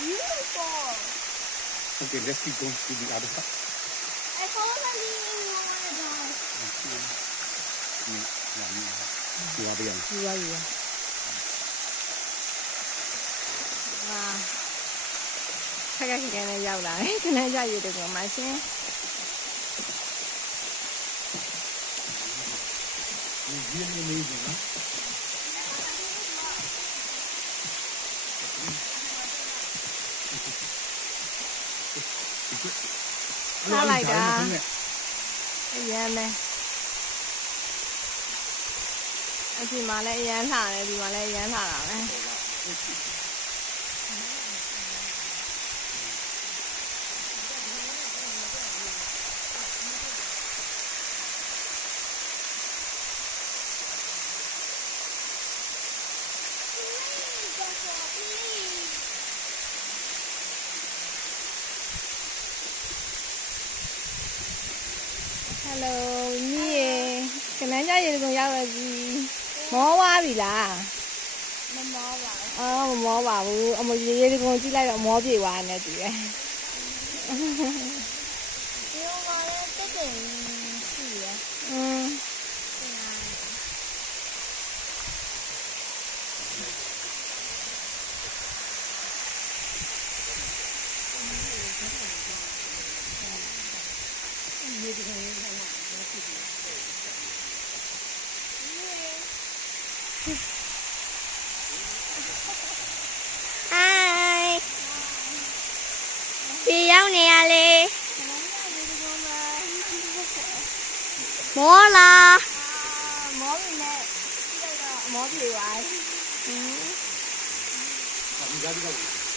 Beautiful. Okay, let's keep going to the other side. I follow the lead and you want to die. You are young. You are you. Wow. ခက်ခက်ခဲခဲနဲ့ရောက်လာတယ်ခဏကြာရည်တူကမှရှင် Really amazing, huh? ထားလိုက်တာအရန်ပဲအပြင်မှာလည်းအရန်လှတယ်ဒီမှာလည်းအရန်လှတာပဲ Hello ညီရေခဏကြာရည်တူရောက်ရပြီမောသွားပြီလား မမောပါ အော်မမောပါဘူးအမရေရည်တူကြည့်လိုက်တော့မောပြေသွားနေတူတယ် ဒီမှာလည်းတက်တယ်ရှိရ Hi ပြေရောက်နေရလေမောလားမောပြီနဲ့ကြည့်လိုက်တော့မောပြေသွား You got it.